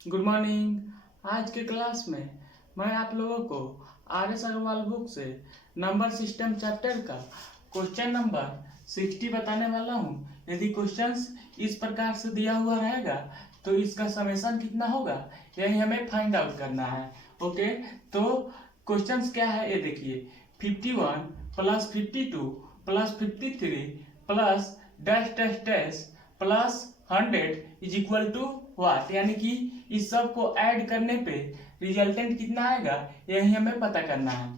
Good morning. आज के class में मैं आप लोगों को आर.एस. अग्रवाल बुक से नंबर सिस्टम चैप्टर का क्वेश्चन नंबर 60 बताने वाला हूँ। यदि क्वेश्चंस इस प्रकार से दिया हुआ रहेगा तो इसका समेशन कितना होगा यही हमें फाइंड आउट करना है। ओके, तो क्वेश्चंस क्या है ये देखिए। 51 plus 52 plus 53 plus dash dash dash plus 100 is equal to what, यानी कि इस सब को ऐड करने पे रिजल्टेंट कितना आएगा यही हमें पता करना है।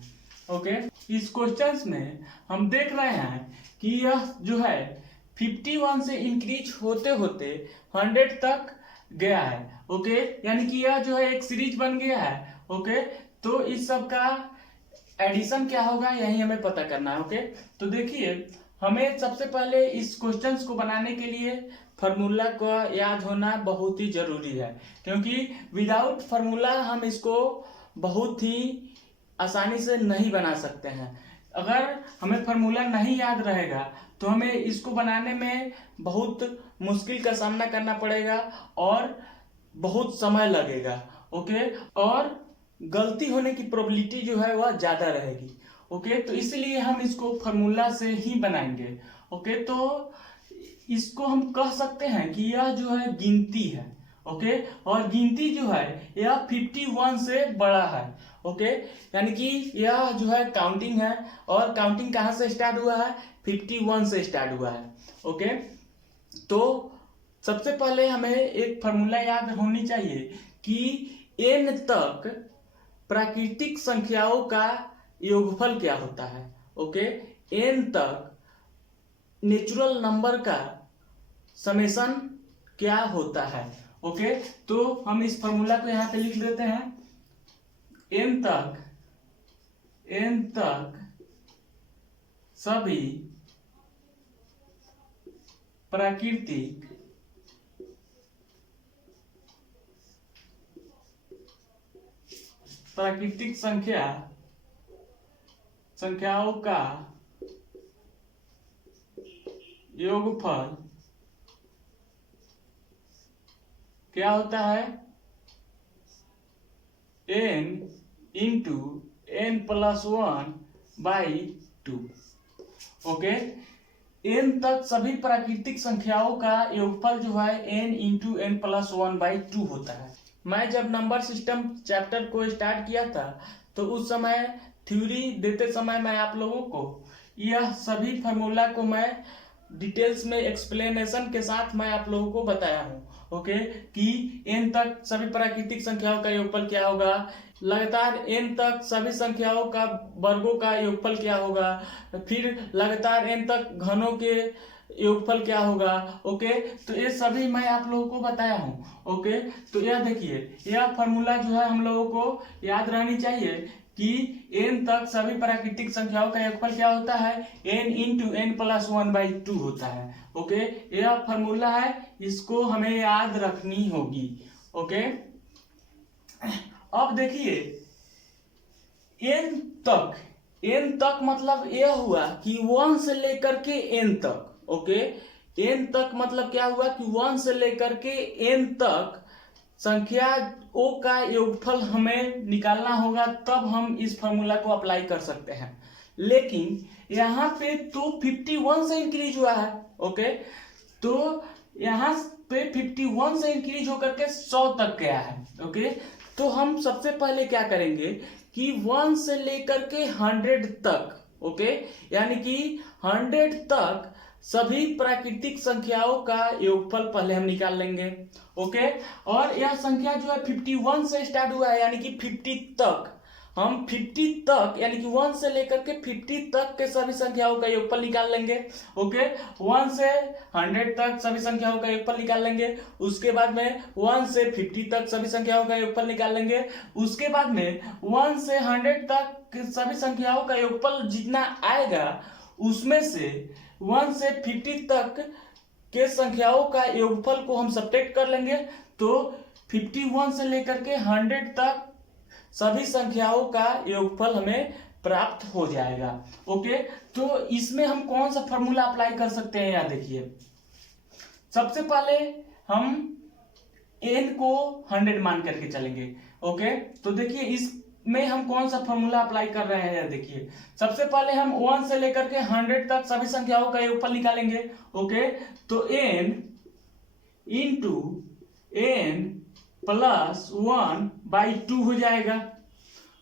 ओके, इस क्वेश्चंस में हम देख रहे हैं कि यह जो है 51 से इंक्रीज होते होते 100 तक गया है। ओके, यानी कि यह जो है एक सीरीज बन गया है। ओके, तो इस सब का एडिशन क्या होगा यही हमें पता करना है। ओके, तो देखिए हमें सबसे पहले इस क्वेश्चंस को बनाने के लिए फार्मूला का याद होना बहुत ही जरूरी है, क्योंकि विदाउट फार्मूला हम इसको बहुत ही आसानी से नहीं बना सकते हैं। अगर हमें फार्मूला नहीं याद रहेगा तो हमें इसको बनाने में बहुत मुश्किल का सामना करना पड़ेगा और बहुत समय लगेगा। ओके, और गलती होने की प्रोबेबिलिटी जो है वह ज्यादा रहेगी। ओके, तो इसलिए हम इसको फार्मूला से ही बनाएंगे। ओके, तो इसको हम कह सकते हैं कि यह जो है गिनती है। ओके, और गिनती जो है यह 51 से बड़ा है। ओके, यानी कि यह जो है काउंटिंग है, और काउंटिंग कहाँ से स्टार्ट हुआ है 51 से स्टार्ट हुआ है। ओके, तो सबसे पहले हमें एक फार्मूला याद होनी चाहिए कि n तक प्राकृतिक संख्याओं का योगफल क्या होता है। ओके, n तक नेचुरल नंबर का समेशन क्या होता है। ओके, तो हम इस फार्मूला को यहां पे लिख लेते हैं। n तक सभी प्राकृतिक संख्याओं का योगफल क्या होता है n into n plus 1 by 2। Okay, n तक सभी प्राकृतिक संख्याओं का योगफल जो है n into n plus 1 by 2 होता है। मैं जब नंबर सिस्टम चैप्टर को स्टार्ट किया था तो उस समय थ्योरी देते समय मैं आप लोगों को यह सभी फार्मूला को मैं डिटेल्स में एक्सप्लेनेशन के साथ मैं आप लोगों को बताया हूँ। ओके, कि n तक सभी प्राकृतिक संख्याओं का योगफल क्या होगा, लगातार n तक सभी संख्याओं का वर्गों का योगफल क्या होगा, फिर लगातार n तक घनों के योगफल क्या होगा। ओके, तो ये सभी मैं आप लोगों को बताया हूँ। ओके, तो यह देखिए यह फार्मूला जो है हम लोगों को याद रहनी चाहिए कि n तक सभी प्राकृतिक संख्याओं का योगफल क्या होता है n into n plus 1 by 2 होता है। ओके, यह फार्मूला है, इसको हमें याद रखनी होगी। ओके, अब देखिए n तक मतलब यह हुआ कि 1 से लेकर के n तक। ओके, n तक मतलब क्या हुआ कि 1 से लेकर के n तक संख्याओं का योगफल हमें निकालना होगा, तब हम इस फार्मूला को अप्लाई कर सकते हैं। लेकिन यहाँ पे तो 51 से इंक्रीज हुआ है। ओके, तो यहाँ पे 51 से इंक्रीज होकर के 100 तक गया है। ओके, तो हम सबसे पहले क्या करेंगे कि 1 से लेकर के 100 तक, ओके, यानी कि 100 तक सभी प्राकृतिक संख्याओं का योगफल पहले हम निकाल लेंगे। ओके, और यह संख्या जो है 51 से स्टार्ट हुआ है, यानी कि 50 तक हम 50 तक यानी कि 1 से लेकर के 50 तक के सभी संख्याओं का योगफल निकाल लेंगे। ओके, 1 से 100 तक सभी संख्याओं का योगफल निकाल लेंगे। उसके बाद में 1 से 50 तक सभी संख्याओं का योगफल निकाल लेंगे। उसके बाद में 1 से 100 तक सभी संख्याओं का योगफल जितना आएगा उसमें से 1 से 50 तक के संख्याओं का योगफल को हम सब्ट्रैक्ट कर लेंगे। तो 51 से लेकर के 100 तक सभी संख्याओं का योगफल हमें प्राप्त हो जाएगा। ओके, तो इसमें हम कौन सा फॉर्मूला अप्लाई कर सकते हैं, यहाँ देखिए। सबसे पहले हम n को 100 मान करके चलेंगे। ओके, तो देखिए इसमें हम कौन सा फॉर्मूला अप्लाई कर रहे हैं, देखिए सबसे पहले हम 1 से लेकर के 100 तक सभी संख्याओं का योगफल निकालेंगे। ओके, तो n इंटू n प्लस 1/2 हो जाएगा।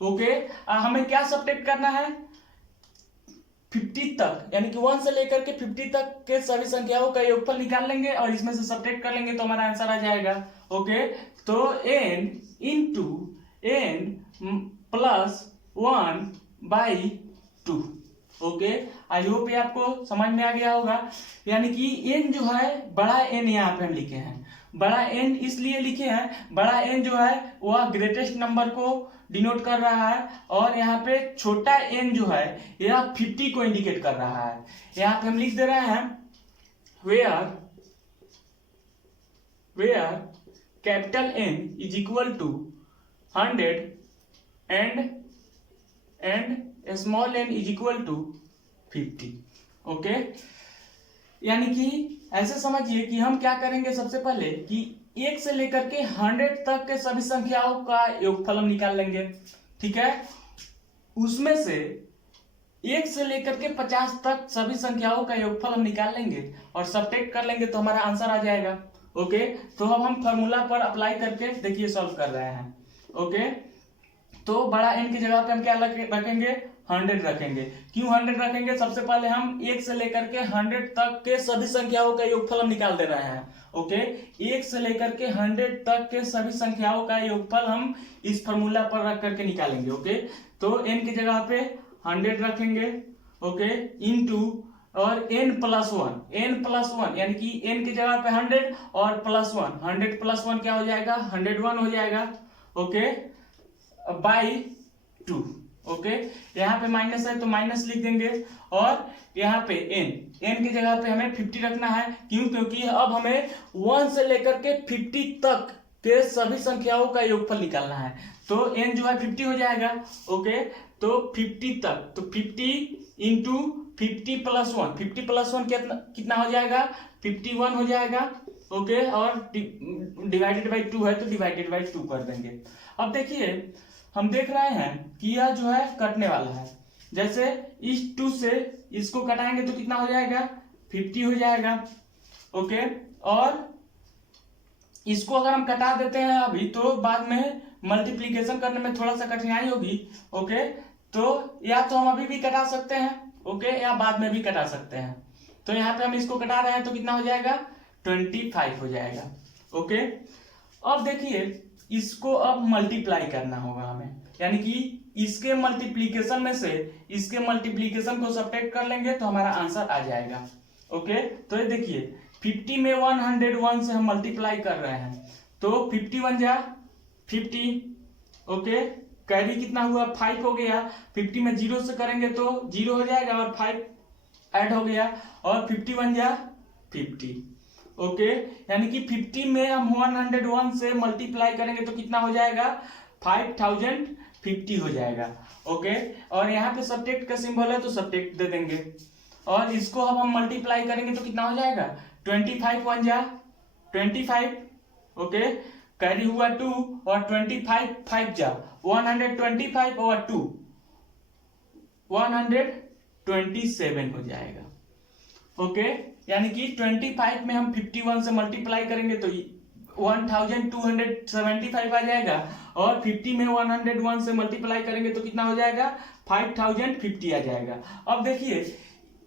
ओके, हमें क्या सब्ट्रैक्ट करना है, 50 तक, यानी कि 1 से लेकर के 50 तक के सभी संख्याओं का योगफल निकाल लेंगे और इसमें से सब्ट्रैक्ट कर लेंगे तो हमारा आंसर आ जाएगा। ओके, तो n into n plus 1/2। Okay, I hope ये आपको समझ में आ गया होगा। यानी कि n जो है, बड़ा n यहाँ पे हम लिखे हैं, बड़ा n इसलिए लिखे हैं, बड़ा n जो है वह ग्रेटेस्ट नंबर को डिनोट कर रहा है और यहाँ पे छोटा n जो है यह 50 को इंडिकेट कर रहा है। यहाँ पे हम लिख दे रहे हैं where capital N is equal to 100 and small n is equal to 50। Okay, यानी कि ऐसे समझिए कि हम क्या करेंगे, सबसे पहले कि 1 से लेकर के 100 तक के सभी संख्याओं का योगफल हम निकाल लेंगे। ठीक है, उसमें से 1 से लेकर के 50 तक सभी संख्याओं का योगफल हम निकाल लेंगे और सब्ट्रैक्ट कर लेंगे तो हमारा आंसर आ जाएगा। ओके, तो अब हम फॉर्मूला पर अप्लाई करके देखिए सॉल्व कर रहे हैं। ओके, तो बड़ा n की जगह पे हम क्या रखेंगे, 100 रखेंगे। क्यों 100 रखेंगे, सबसे पहले हम 1 से लेकर के 100 तक के सभी संख्याओं का योगफल हम निकाल दे रहे हैं। ओके, 1 से लेकर के 100 तक के सभी संख्याओं का योगफल हम इस फॉर्मूला पर रख करके निकालेंगे। ओके, तो n की जगह पे 100 रखेंगे। ओके, इनटू और n प्लस 1 यानी कि n की जगह पे 100 और प्लस 100 प्लस 1 क्या हो जाएगा, 101 हो जाएगा। Okay, by 2। ओके, यहाँ पे माइनस है तो माइनस लिख देंगे और यहाँ पे n की जगह पे हमें 50 रखना है। क्यों, क्योंकि अब हमें 1 से लेकर के 50 तक के सभी संख्याओं का योगफल निकालना है, तो n जो है 50 हो जाएगा। ओके, तो 50 तक, तो 50 इंटू 50 प्लस 1, 50 प्लस 1 कितना हो जाएगा, 51 हो जाएगा। ओके, और डिवाइडेड बाई 2 है तो डिवाइडेड बाई 2 कर देंगे। अब देखिए हम देख रहे हैं कि यह जो है कटने वाला है, जैसे इस 2 से इसको कटाएंगे तो कितना हो जाएगा, 50 हो जाएगा। ओके, और इसको अगर हम कटा देते हैं अभी तो बाद में मल्टीप्लीकेशन करने में थोड़ा सा कठिनाई होगी। ओके, तो या तो हम अभी भी कटा सकते हैं, ओके, या बाद में भी कटा सकते हैं। तो यहाँ पे हम इसको कटा रहे हैं तो कितना हो जाएगा, 25 हो जाएगा। ओके, अब देखिए इसको अब मल्टीप्लाई करना होगा हमें, यानी कि इसके मल्टीप्लीकेशन में से इसके मल्टीप्लीकेशन को सब्ट्रैक्ट कर लेंगे तो हमारा आंसर आ जाएगा। ओके, तो ये देखिए 50 में 101 से हम मल्टीप्लाई कर रहे हैं तो 51 जा 50। ओके, कैरी कितना हुआ, 5 हो गया। 50 में 0 से करेंगे तो 0 हो जाएगा और 5 ऐड हो गया और 51 जा 50। ओके, यानी कि 50 में हम 101 से मल्टीप्लाई करेंगे तो कितना हो जाएगा, 5050 हो जाएगा। ओके, और यहाँ पे सब्ट्रैक्ट का सिंबल है तो सब्ट्रैक्ट दे देंगे और इसको अब हम मल्टीप्लाई करेंगे तो कितना हो जाएगा, 25 1 जा 25। ओके, कैरी हुआ 2 और 25 5 जा 125 और 2 127 हो जाएगा। ओके, यानी कि 25 में हम 51 से मल्टीप्लाई करेंगे तो 1275 आ जाएगा और 50 में 101 से मल्टीप्लाई करेंगे तो कितना हो जाएगा, 5050 आ जाएगा। अब देखिए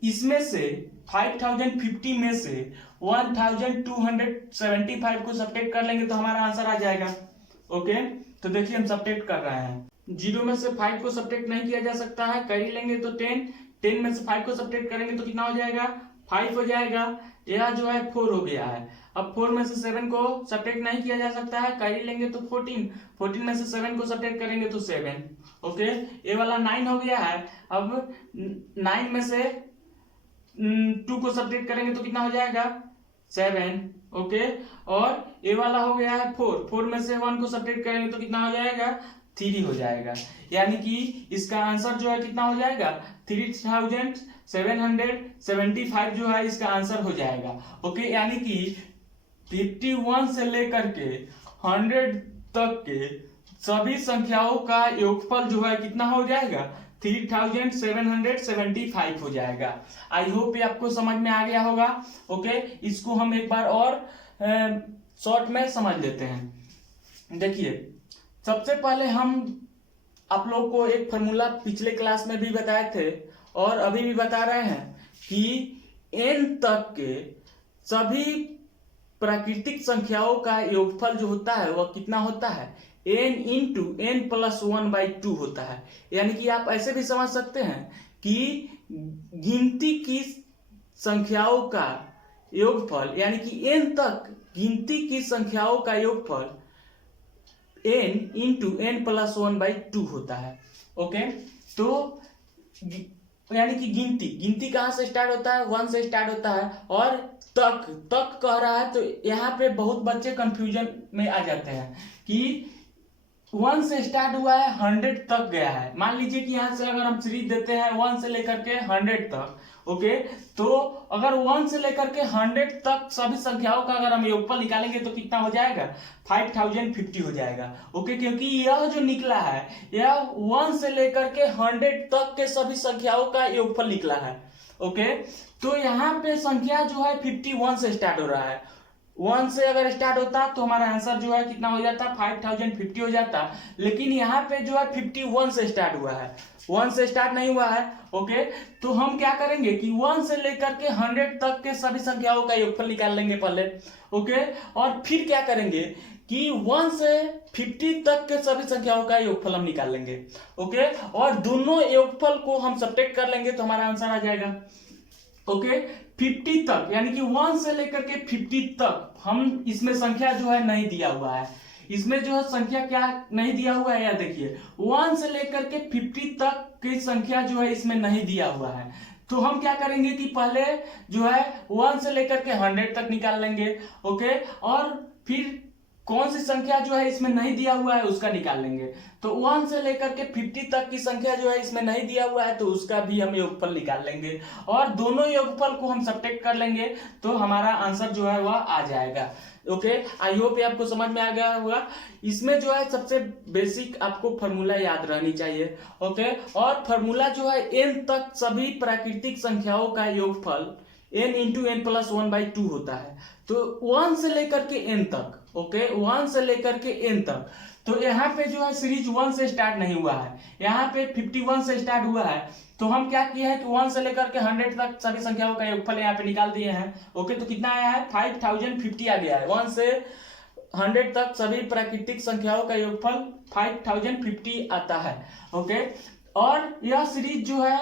इसमें से 5050 में से 1275 को सब्ट्रैक्ट कर लेंगे तो हमारा आंसर आ जाएगा। ओके, तो देखिए हम सब्ट्रैक्ट कर रहे हैं, 0 में से 5 को सब्ट्रैक्ट नहीं किया जा सकता है, कैरी लेंगे तो 10 में से 5 को सब्ट्रैक्ट करेंगे तो कितना हो जाएगा, 5 हो जाएगा। यह जो है 4 हो गया है। अब 4 में से 7 को सब्ट्रैक्ट नहीं किया जा सकता है, कैरी लेंगे तो 14 में से 7 को सब्ट्रैक्ट करेंगे तो 7। ओके, ये वाला 9 हो गया है। अब 9 में से 2 को सब्ट्रैक्ट करेंगे तो कितना हो जाएगा, 7। ओके, और ये वाला हो गया है 4 में से 1 को सब्ट्रैक्ट करेंगे तो कितना हो जाएगा, 3 हो जाएगा। यानी कि इसका आंसर जो है कितना हो जाएगा, 3775 जो है इसका आंसर हो जाएगा। ओके, यानी कि 51 से लेकर के 100 तक के सभी संख्याओं का योगफल जो है कितना हो जाएगा, 3775 हो जाएगा। आई होप ये आपको समझ में आ गया होगा। ओके, इसको हम एक बार और शॉर्ट में समझ लेते हैं। देखिए, सबसे पहले हम आप लोगों को एक फॉर्मूला पिछले क्लास में भी बताए थे और अभी भी बता रहे हैं कि n तक के सभी प्राकृतिक संख्याओं का योगफल जो होता है वह कितना होता है, n इंटू n प्लस 1/2 होता है। यानी कि आप ऐसे भी समझ सकते हैं कि गिनती की संख्याओं का योगफल यानी कि n तक गिनती की संख्याओं का योगफल n इंटू n प्लस 1/2 होता है। ओके, तो यानी कि गिनती कहां से स्टार्ट होता है, 1 से स्टार्ट होता है। और तक कह रहा है तो यहाँ पे बहुत बच्चे कंफ्यूजन में आ जाते हैं कि 1 से स्टार्ट हुआ है 100 तक गया है। मान लीजिए कि यहाँ से अगर हम सीरीज देते हैं 1 से लेकर के 100 तक, ओके, तो अगर 1 से लेकर के 100 तक सभी संख्याओं का अगर हम योगफल निकालेंगे तो कितना हो जाएगा, 5050 हो जाएगा। ओके, क्योंकि यह जो निकला है यह 1 से लेकर के 100 तक के सभी संख्याओं का योगफल निकला है। ओके, तो यहाँ पे संख्या जो है 51 से स्टार्ट हो रहा है। 1 से अगर स्टार्ट होता तो हमारा आंसर जो है कितना हो जाता, 5050 हो जाता। लेकिन यहाँ पे जो है 51 से स्टार्ट हुआ है, 1 से स्टार्ट नहीं हुआ है। ओके, तो हम क्या करेंगे कि 1 से लेकर के 100 तक के सभी संख्याओं का योगफल निकाल लेंगे पहले। ओके, और फिर क्या करेंगे कि 1 से 50 तक के सभी संख्याओं का योगफल हम निकाल लेंगे। ओके, और दोनों योगफल को हम सब्ट्रैक्ट कर लेंगे तो हमारा आंसर आ जाएगा। ओके, 50 तक यानी कि 1 से लेकर के 50 तक हम इसमें संख्या जो है नहीं दिया हुआ है। इसमें जो है संख्या क्या नहीं दिया हुआ है, या देखिए 1 से लेकर के 50 तक की संख्या जो है इसमें नहीं दिया हुआ है। तो हम क्या करेंगे कि पहले जो है 1 से लेकर के 100 तक निकाल लेंगे। ओके, और फिर कौन सी संख्या जो है इसमें नहीं दिया हुआ है उसका निकाल लेंगे। तो 1 से लेकर के 50 तक की संख्या जो है इसमें नहीं दिया हुआ है तो उसका भी हम योगफल निकाल लेंगे और दोनों योगफल को हम सब्ट्रैक्ट कर लेंगे तो हमारा आंसर जो है वह आ जाएगा। ओके, आई होप ये आपको समझ में आ गया होगा। इसमें जो है सबसे बेसिक आपको फॉर्मूला याद रहनी चाहिए। ओके, और फॉर्मूला जो है n तक सभी प्राकृतिक संख्याओं का योगफल n इंटू n प्लस 1/2 होता है। तो 1 से लेकर के n तक, ओके, 1 से लेकर के n तक, तो यहाँ पे जो है सीरीज 1 से स्टार्ट नहीं हुआ है, यहाँ पे 51 से स्टार्ट हुआ है। तो हम क्या किए हैं कि 1 से लेकर के 100 तक सभी संख्याओं का योगफल यहाँ पे निकाल दिए हैं। ओके, तो कितना आया है, 5050 आ गया है। 1 से 100 तक सभी प्राकृतिक संख्याओं का योगफल 5050 आता है। ओके, और यह सीरीज जो है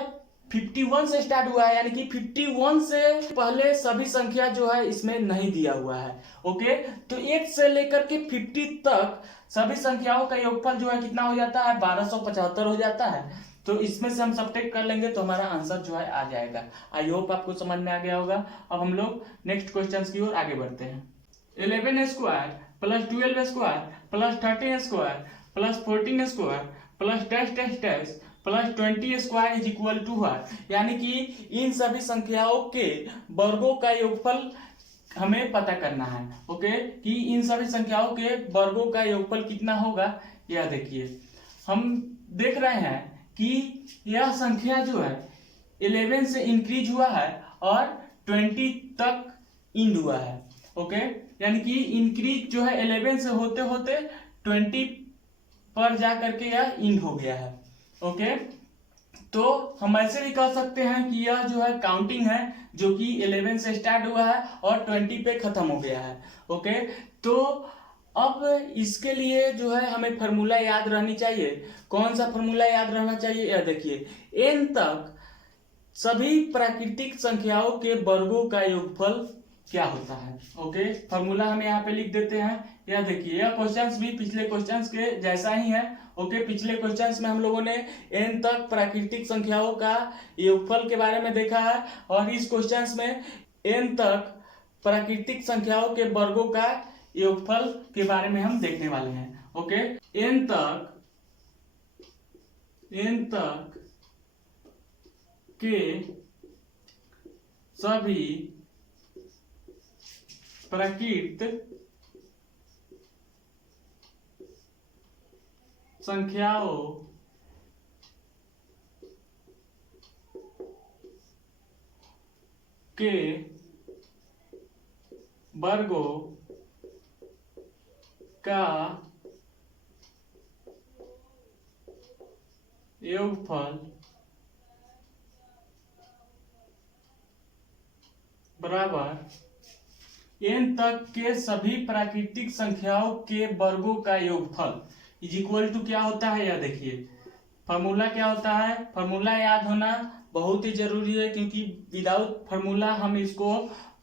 51 से स्टार्ट हुआ है, यानी कि 51 से पहले सभी संख्या जो है इसमें नहीं दिया हुआ है। ओके, तो 1 से लेकर के 50 तक सभी संख्याओं का योगफल जो है कितना हो जाता है, 1275 हो जाता है। तो इसमें से हम सब्ट्रैक्ट कर लेंगे तो हमारा आंसर जो है आ जाएगा। आई होप आपको समझ में आ गया होगा। अब हम लोग नेक्स्ट क्वेश्चन की ओर आगे बढ़ते हैं। 11 square plus 12 square plus 13 square plus 14 square plus dash dash dash plus 20 square is equal to what. यानी कि इन सभी संख्याओं के वर्गों का योगफल हमें पता करना है। ओके, कि इन सभी संख्याओं के वर्गों का योगफल कितना होगा। यह देखिए, हम देख रहे हैं कि यह संख्या जो है 11 से इंक्रीज हुआ है और 20 तक इंड हुआ है। ओके, यानी कि इंक्रीज जो है 11 से होते होते 20 पर जा करके यह इंड हो गया है। ओके, तो हम ऐसे भी कह सकते हैं कि यह जो है काउंटिंग है जो कि 11 से स्टार्ट हुआ है और 20 पे खत्म हो गया है। ओके, तो अब इसके लिए जो है हमें फॉर्मूला याद रहनी चाहिए। कौन सा फॉर्मूला याद रहना चाहिए, यह देखिए, n तक सभी प्राकृतिक संख्याओं के वर्गों का योगफल क्या होता है। ओके, फॉर्मूला हम यहाँ पे लिख देते हैं। यह देखिए, यह क्वेश्चंस भी पिछले क्वेश्चंस के जैसा ही है। ओके, पिछले क्वेश्चंस में हम लोगों ने n तक प्राकृतिक संख्याओं का योगफल के बारे में देखा है और इस क्वेश्चंस में n तक प्राकृतिक संख्याओं के वर्गों का योगफल के बारे में हम देखने वाले हैं। ओके, n तक के सभी प्राकृत संख्याओं के वर्गों का योगफल बराबर n तक के सभी प्राकृतिक संख्याओं के वर्गों का योगफल इज इक्वल टू क्या होता है। यह देखिए फॉर्मूला क्या होता है। फॉर्मूला याद होना बहुत ही जरूरी है, क्योंकि विदाउट फॉर्मूला हम इसको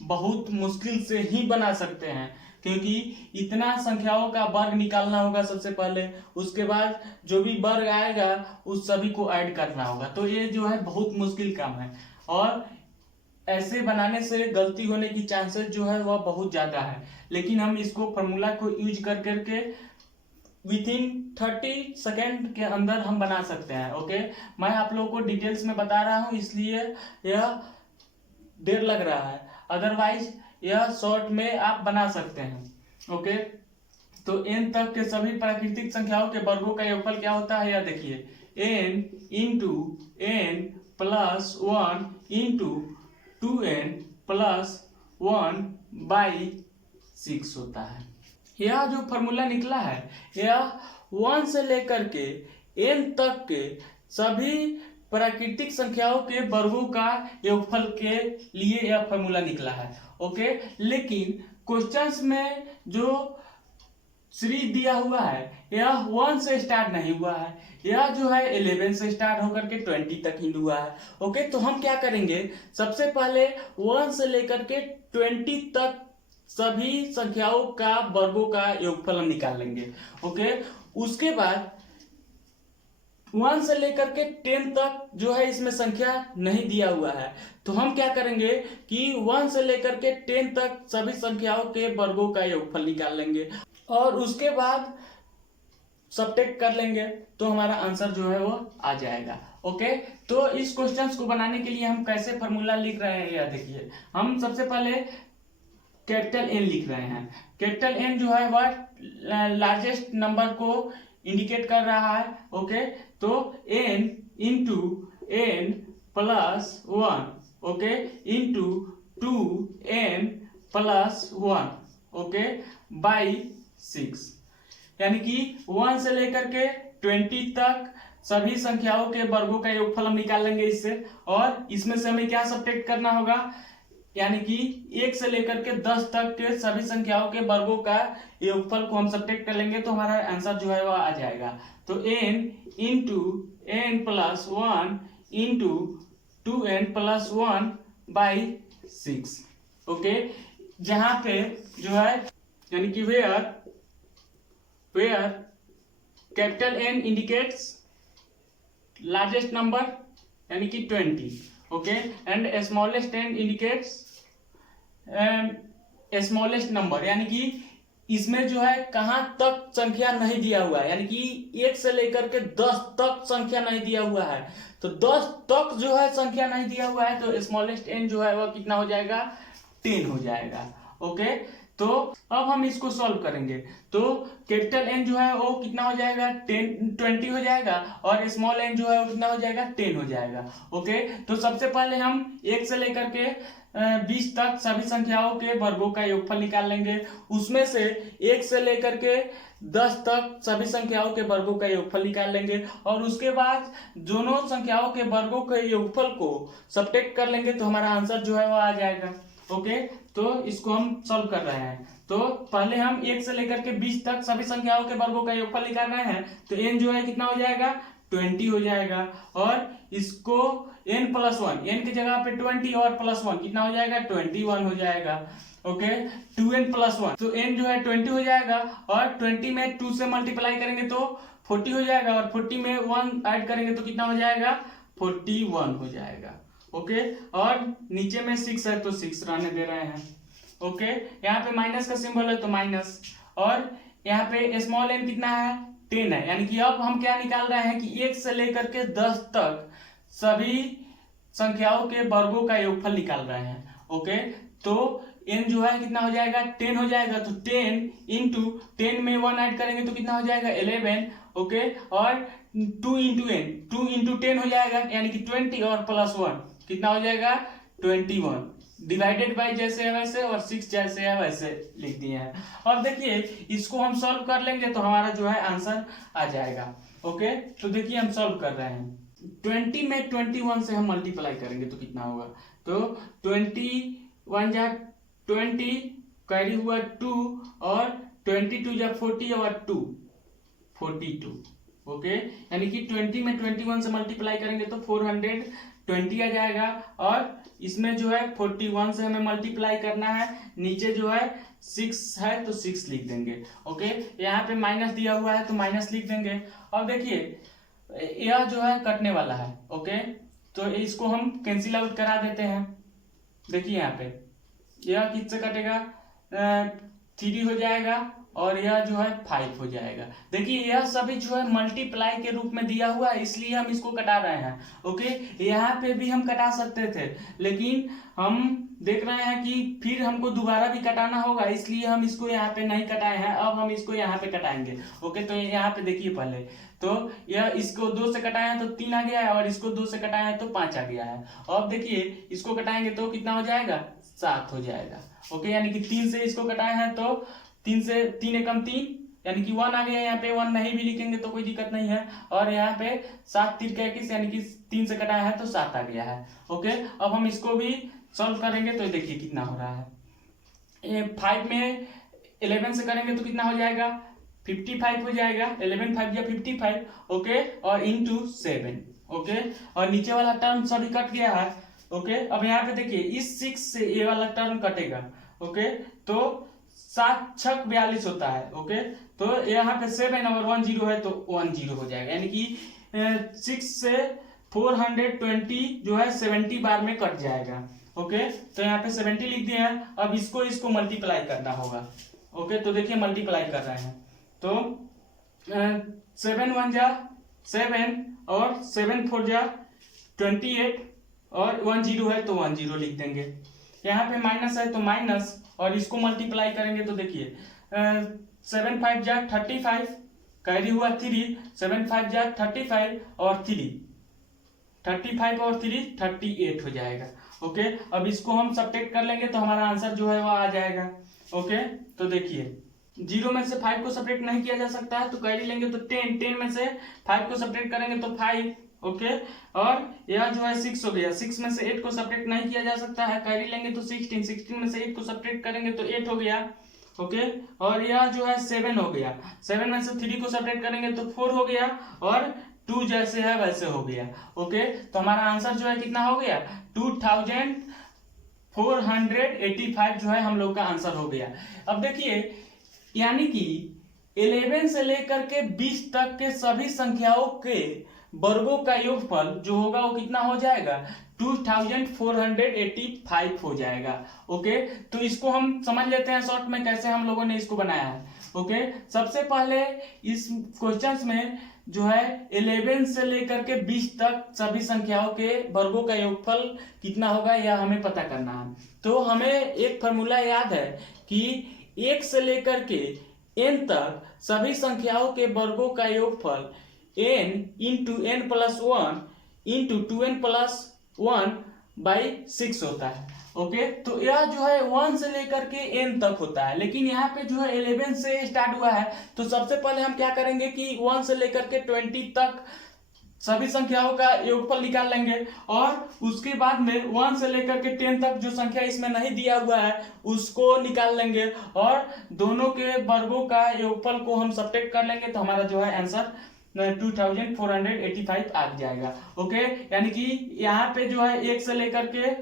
बहुत मुश्किल से ही बना सकते हैं, क्योंकि इतना संख्याओं का वर्ग निकालना होगा सबसे पहले, उसके बाद जो भी वर्ग आएगा उस सभी को ऐड करना होगा। तो ये जो है बहुत मुश्किल काम है, और ऐसे बनाने से गलती होने की चांसेस जो है वह बहुत ज्यादा है। लेकिन हम इसको फॉर्मूला को यूज कर करके विथिन 30 सेकेंड के अंदर हम बना सकते हैं। ओके, मैं आप लोगों को डिटेल्स में बता रहा हूं, इसलिए यह देर लग रहा है, अदरवाइज यह शॉर्ट में आप बना सकते हैं। ओके, तो n तक के सभी प्राकृतिक संख्याओं के वर्गों का योगफल क्या होता है। यह देखिए n into n plus 1 into 2n plus 1 by 6 होता है। यह जो फॉर्मूला निकला है यह 1 से लेकर के n तक के सभी प्राकृतिक संख्याओं के वर्गों का योगफल के लिए यह फॉर्मूला निकला है। ओके, लेकिन क्वेश्चंस में जो सीरीज दिया हुआ है यह 1 से स्टार्ट नहीं हुआ है, यह जो है 11 से स्टार्ट होकर के 20 तक ही हुआ है। ओके, तो हम क्या करेंगे, सबसे पहले 1 से लेकर के 20 तक सभी संख्याओं का वर्गों का योगफल हम निकाल लेंगे। ओके, उसके बाद 1 से लेकर के 10 तक जो है इसमें संख्या नहीं दिया हुआ है, तो हम क्या करेंगे कि 1 से लेकर के 10 तक सभी संख्याओं के वर्गों का योगफल निकाल लेंगे, और उसके बाद सबट्रैक्ट कर लेंगे, तो हमारा आंसर जो है वो आ जाएगा। ओके, तो इस क्वेश्चंस को बनाने के लिए हम कैसे फॉर्मूला लिख रहे हैं, यह देखिए। हम सबसे पहले कैपिटल N लिख रहे हैं। कैपिटल N जो है वह लार्जेस्ट नंबर को इंडिकेट कर रहा है। ओके, तो n into n plus 1, okay, into 2n plus 1, okay, by 6, यानी कि 1 से लेकर के 20 तक सभी संख्याओं के वर्गों का योगफल हम निकाल लेंगे इससे, और इसमें से हमें क्या सबट्रैक्ट करना होगा, यानी कि 1 से लेकर के 10 तक के सभी संख्याओं के वर्गों का योगफल को हम सबट्रैक्ट कर लेंगे, तो हमारा आंसर जो है वह आ जाएगा। तो n into n plus 1 into 2n plus 1 by 6। Okay, जहां पे जो है यानी कि where capital N indicates largest number यानी कि 20, okay, and smallest n indicates smallest number, यानी कि इसमें जो है कहां तक संख्या नहीं दिया हुआ है, यानी कि 1 से लेकर के 10 तक संख्या नहीं दिया हुआ है, तो 10 तक जो है संख्या नहीं दिया हुआ है, तो स्मॉलेस्ट n जो है वह कितना हो जाएगा, 10 हो जाएगा। ओके, तो अब हम इसको सॉल्व करेंगे, तो कैपिटल N जो है वो कितना हो जाएगा, 20 हो जाएगा, और स्मॉल n जो है वो कितना हो जाएगा, 10 हो जाएगा। ओके, तो सबसे पहले हम 1 से लेकर के 20 तक सभी संख्याओं के वर्गों का योगफल निकाल लेंगे, उसमें से 1 से लेकर के 10 तक सभी संख्याओं के वर्गों का योगफल निकाल लेंगे, और उसके बाद दोनों संख्याओं के वर्गों के योगफल को सबट्रैक्ट कर लेंगे, तो हमारा आंसर जो है वो आ जाएगा। ओके, तो इसको हम सॉल्व कर रहे हैं, तो पहले हम 1 से लेकर के 20 तक सभी संख्याओं के वर्गों का योगफल निकाल रहे हैं, तो n जो है कितना हो जाएगा, 20 हो जाएगा, और इसको n प्लस 1, n की जगह पे 20 और प्लस 1 कितना हो जाएगा, 21 हो जाएगा। ओके, 2n प्लस 1, तो n जो है 20 हो जाएगा, और 20 में 2 से मल्टीप्लाई करेंगे तो 40 हो जाएगा, और 40 में 1 ऐड करेंगे तो कितना हो जाएगा, 41 हो जाएगा। ओके, और नीचे में 6 है तो 6 रहने दे रहे हैं। ओके, यहाँ पे माइनस का सिंबल है तो माइनस, और यहाँ पे स्मॉल n कितना है, 10 है, यानी कि अब हम क्या निकाल रहे हैं कि 1 से लेकर के 10 तक सभी संख्याओं के वर्गों का योगफल निकाल रहे हैं। ओके, तो n जो है कितना हो जाएगा 10 हो जाएगा, तो 10 इंटू 10 में 1 ऐड करेंगे तो कितना हो जाएगा 11, ओके। और 2 इंटू n, 2 इंटू 10 हो जाएगा यानी कि 20 और प्लस 1 कितना हो जाएगा 21, डिवाइडेड बाय जैसे है वैसे और 6 जैसे है वैसे लिख दिए हैं। और देखिए इसको हम सॉल्व कर लेंगे तो हमारा जो है आंसर आ जाएगा, ओके। तो देखिए हम सॉल्व कर रहे हैं, 20 में 21 से हम मल्टीप्लाई करेंगे तो कितना होगा, तो 21 जा 20 कैरी हुआ 2 और 22 जा 40 और 2 42, ओके। यानी कि 20 में 21 से मल्टीप्लाई करेंगे तो 420 आ जाएगा। और इसमें जो है 41 से हमें मल्टीप्लाई करना है, नीचे जो है 6 है तो 6 लिख देंगे, ओके। यहाँ पे माइनस दिया हुआ है तो माइनस लिख देंगे। अब देखिए यह जो है कटने वाला है, ओके, तो इसको हम कैंसिल आउट करा देते हैं। देखिए यहाँ पे यह किससे कटेगा 3 हो जाएगा और यह जो है 5 हो जाएगा। देखिए यह सभी जो है मल्टीप्लाई के रूप में दिया हुआ है इसलिए हम इसको कटा रहे हैं, ओके। यहाँ पे भी हम कटा सकते थे लेकिन हम देख रहे हैं कि फिर हमको दोबारा भी कटाना होगा इसलिए हम इसको यहाँ पे नहीं कटाए हैं, अब हम इसको यहाँ पे कटाएंगे, ओके। तो यहाँ पे देखिए पहले तो यह इसको 2 से कटाए हैं तो 3 आ गया है और इसको 2 से कटाए हैं तो 5 आ गया है। अब देखिए इसको कटाएंगे तो कितना हो जाएगा 7 हो जाएगा, ओके। यानी कि 3 से इसको कटाए हैं तो 3 से 3 एकम 3 यानी कि 1 आ गया, यहाँ पे 1 नहीं भी लिखेंगे तो कोई दिक्कत नहीं है। और यहाँ पे 7 3 21 यानी कि 3 से कटाया है तो 7 आ गया है, ओके। अब हम इसको भी सॉल्व करेंगे तो देखिए कितना हो रहा है, 5 में 11 से करेंगे तो कितना हो जाएगा 55 हो जाएगा, 11 5 या 55, ओके। और इंटू 7, ओके। और नीचे वाला टर्म सभी कट गया है, ओके। अब यहाँ पे देखिए इस 6 से ये वाला टर्म कटेगा, ओके। तो 7 6 42 होता है, ओके। तो यहाँ पे 7 और 1 0 है तो 1 0 हो जाएगा, यानी कि 6 से 420 जो है 70 बार में कट जाएगा, ओके। तो यहाँ पे 70 लिख दिए हैं। अब इसको मल्टीप्लाई करना होगा, ओके। तो देखिए मल्टीप्लाई कर रहे हैं तो 7 1 जा 7 और 7 4 जा 28 और 1 0 है तो 1 0 लिख देंगे। यहाँ पे माइनस है तो माइनस, और इसको मल्टीप्लाई करेंगे तो देखिए 7 5 जा 35 कैरी हुआ 3, 7 5 जा 35 और 3 35 और 3 38 हो जाएगा, ओके। अब इसको हम सब्ट्रैक्ट कर लेंगे तो हमारा आंसर जो है वो आ जाएगा, ओके। तो देखिए 0 में से 5 को सब्ट्रैक्ट नहीं किया जा सकता है तो कैरी लेंगे तो 10 में से 5 को सब्ट्रैक्ट करेंगे तो 5, ओके। और यह जो है 6 हो गया, 6 में से 8 को सब्ट्रैक्ट नहीं किया जा सकता है, कैरी लेंगे तो 16 में से 8 को सब्ट्रैक्ट करेंगे तो 8 हो गया, ओके। और यह जो है 7 हो गया, 7 में से 3 को सब्ट्रैक्ट करेंगे तो 4 हो गया और 2 जैसे है वैसे हो गया, ओके। तो हमारा आंसर जो है कितना हो गया 2485 जो है हम लोग का आंसर हो गया। अब देखिए यानी कि 11 से लेकर के 20 तक के सभी संख्याओं के वर्गों का योगफल जो होगा वो कितना हो जाएगा 2485 हो जाएगा, ओके। तो इसको हम समझ लेते हैं शॉर्ट में कैसे हम लोगों ने इसको बनाया है, ओके। सबसे पहले इस क्वेश्चंस में जो है 11 से लेकर के 20 तक सभी संख्याओं के वर्गों का योगफल कितना होगा यह हमें पता करना है। तो हमें एक फॉर्मूला याद है कि 1 से लेकर के n तक सभी संख्याओं के वर्गों का योगफल n into n plus 1 into 2n plus 1 by 6 होता है, ओके। तो यह जो है 1 से लेकर के n तक होता है, लेकिन यहाँ पे जो है 11 से स्टार्ट हुआ है तो सबसे पहले हम क्या करेंगे कि 1 से लेकर के 20 तक सभी संख्याओं का योगफल निकाल लेंगे और उसके बाद में 1 से लेकर के 10 तक जो संख्या इसमें नहीं दिया हुआ है उसको निकाल लेंगे और दोनों के वर्गों का योगफल को हम सब्ट्रैक्ट कर लेंगे तो हमारा जो है आंसर 2485 आ जाएगा, ओके। यानी कि यहाँ पे जो है 1 से लेकर के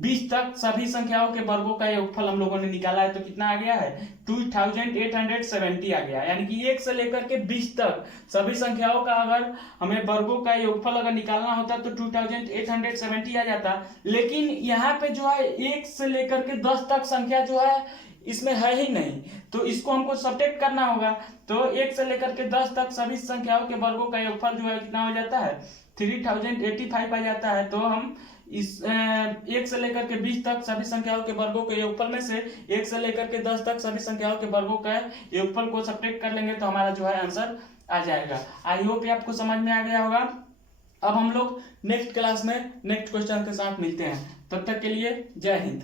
20 तक सभी संख्याओं के वर्गों का योगफल हम लोगों ने निकाला है तो कितना आ गया है 2870 आ गया। यानी कि 1 से लेकर के 20 तक सभी संख्याओं का अगर हमें वर्गों का योगफल अगर निकालना होता तो 2870 आ जाता, लेकिन यहाँ पे जो है 1 से लेकर के 10 तक संख्या जो है इसमें है ही नहीं तो इसको हमको सब्ट्रैक्ट करना होगा। तो 1 से लेकर के 10 तक सभी संख्याओं के वर्गों का योगफल जो है कितना हो जाता है 3085 आ जाता है। तो हम एक से लेकर के 20 तक सभी संख्याओं के वर्गों के योगफल में से 1 से लेकर के 10 तक सभी संख्याओं के वर्गों का योगफल को सब्ट्रैक्ट कर लेंगे तो हमारा जो है आंसर आ जाएगा। आई होप ये आपको समझ में आ गया होगा। अब हम लोग नेक्स्ट क्लास में नेक्स्ट क्वेश्चन के साथ मिलते हैं, तब तक के लिए जय हिंद।